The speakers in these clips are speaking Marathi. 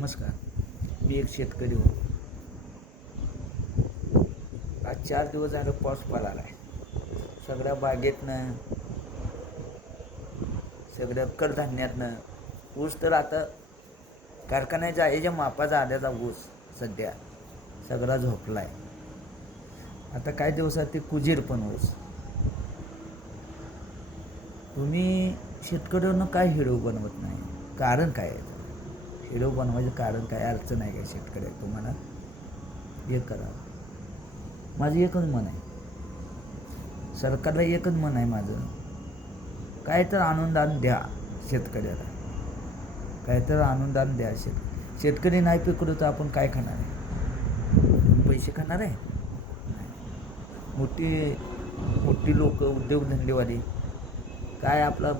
नमस्कार. मी एक शेतकरी हो. आज 4 दिवस झालं पाऊस पडायला आहे. सगळ्या बागेतनं, सगळ्या कडधान्यातनं ऊस तर आता कारखान्याच्या याच्या मापाचा आल्याचा ऊस सध्या सगळा झोपला आहे. आता काही दिवसात ते कुजीर पण ऊस. तुम्ही शेतकऱ्यांना काय हिरो बनवत नाही? कारण काय आहे? हिरो बनवायचं कारण काय? अडचण आहे काय शेतकऱ्या? तुम्हाला हे करा. माझं एकच मन आहे, सरकारला एकच मन आहे माझं, काय तर अनुदान द्या शेतकऱ्याला, काय तर अनुदान द्या. शेतकरी नाही पिकलो तर आपण काय खाणार आहे? पैसे खाणार आहे? मोठी लोक उद्योगधंदेवाली काय आपलं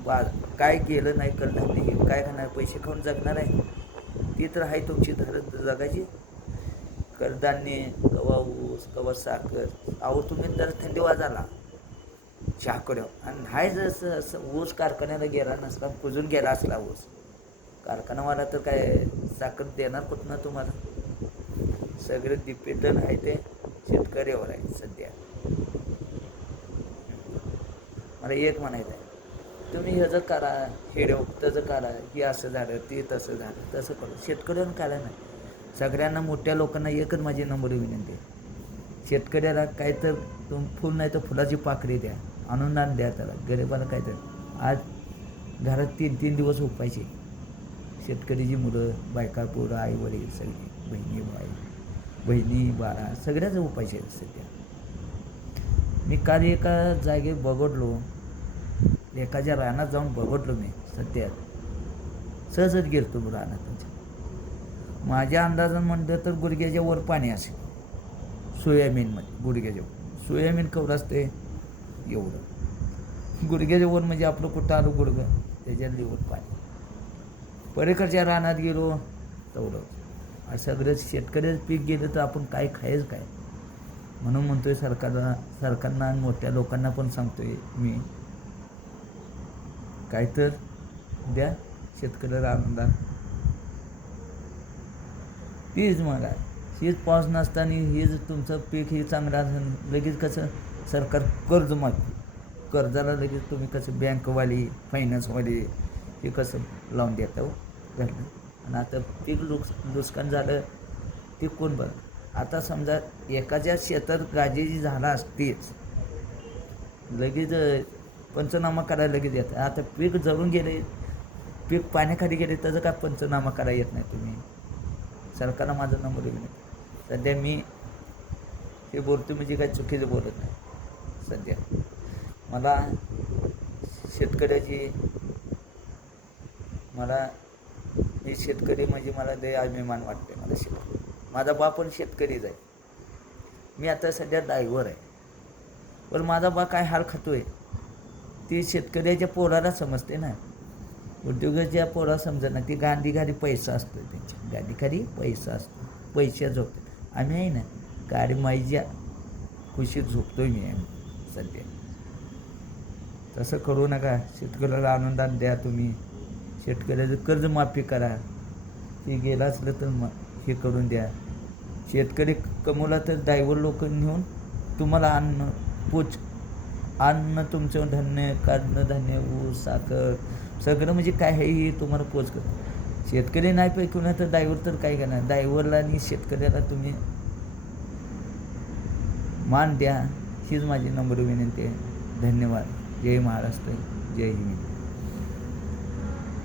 काय केलं नाही कडधान्य काय खाणार? पैसे खाऊन जगणार आहे? ती तर आहे तुमची धरत जगायची. कडधान्य कवा ऊस कवा साखर. अहो तुम्ही जर थंडी वाजाला शाकडं आणि हाय जसं असं ऊस कारखान्याला गेला नसला, कुजून गेला असला ऊस, कारखानावाला तर काय साखर देणार कुठनं तुम्हाला? सगळे डिपेंडंट आहे ते शेतकऱ्यावर आहे सध्या. मला एक म्हणायचं आहे, तुम्ही ह्याचं करा, हेडव त्याचं करा, हे असं झालं ते तसं झालं, तसं करू. शेतकऱ्यांना काय नाही. सगळ्यांना मोठ्या लोकांना एकच माझी नम्र विनंती आहे, शेतकऱ्याला काय तर फुल नाही तर फुलाची पाकळी द्या, अनुदान द्या त्याला. गरिबाला काय तर आज घरात 3-3 दिवस उपायचे शेतकरीची मुलं, बायका, पोरं, आई वडील सगळे, बहिणी बाळा सगळ्याच उपायचे आहेत सध्या. मी काल एका जागेत बघडलो, एखाद्या रानात जाऊन बघडलो मी. सध्या सहजच गेलतो रानात. माझ्या अंदाजानं म्हणलं तर गुडघ्याच्या वर पाणी असेल सोयाबीनमध्ये. गुडघ्याच्या वर सोयाबीन कवर असते एवढं, गुडघ्याच्या वर म्हणजे आपलं कुठं आलं गुडघं त्याच्यात लिवत पाणी. पलीकडच्या रानात गेलो तेवढं. सगळं शेतकऱ्याचं पीक गेलं तर आपण काय खायचं काय? म्हणून म्हणतोय सरकारना आणि मोठ्या लोकांना पण सांगतोय मी, काय तर द्या शेतकऱ्याला अनुदान. प्लीज. मला हेच पाऊस नसताना हेच तुमचं पीक हे चांगलं असेल, लगेच कसं सरकार कर्जाला लगेच तुम्ही कसं बँकवाली फायनान्सवाली हे कसं लावून देता हो घरनं. आणि आता पीक नुकसान झालं ते कोण बरं? आता समजा एखाद्या शेतात गाजेची झाला असतेच, लगेच पंचनामा करायला लगेच येतं. आता पीक जळून गेले, पीक पाण्याखाली गेले, त्याचं काय पंचनामा करायला येत नाही तुम्ही? सरकारला माझा नंबर येऊ नये. सध्या मी हे बोलतो म्हणजे काही चुकीचं बोलत नाही. सध्या मला शेतकऱ्याची, मी शेतकरी म्हणजे मला लय अभिमान वाटते. मला शेतकरी, माझा बाप पण शेतकरीच आहे. मी आता सध्या ड्रायव्हर आहे, पण माझा बा काय हाल खातोय ती शेतकऱ्याच्या पोराला समजते ना. उद्योगाच्या पोरा समजत नाही. ती गाडी पैसा असतो त्यांच्या, गाडीखाली पैसा असतो, पैसे झोपते. आम्ही आहे ना गाडी माझ्या खुशीत झोपतोय मी सध्या. तसं करू नका. शेतकऱ्याला अनुदान द्या तुम्ही, शेतकऱ्याचं कर्जमाफी करा, ते गेलं असलं तर हे करून द्या. शेतकरी कमवला तर ड्रायव्हर लोक नेऊन तुम्हाला अन्न तुमचं धान्य ऊस साखर सगळं म्हणजे काय आहे हे तुम्हाला पोच करतो. शेतकरी नाही पैकवणार तर ड्रायव्हर तर काय करणार? ड्रायव्हरला आणि शेतकऱ्याला तुम्ही मान द्या, हीच माझी नम्र विनंती आहे. धन्यवाद. जय महाराष्ट्र, जय हिंद.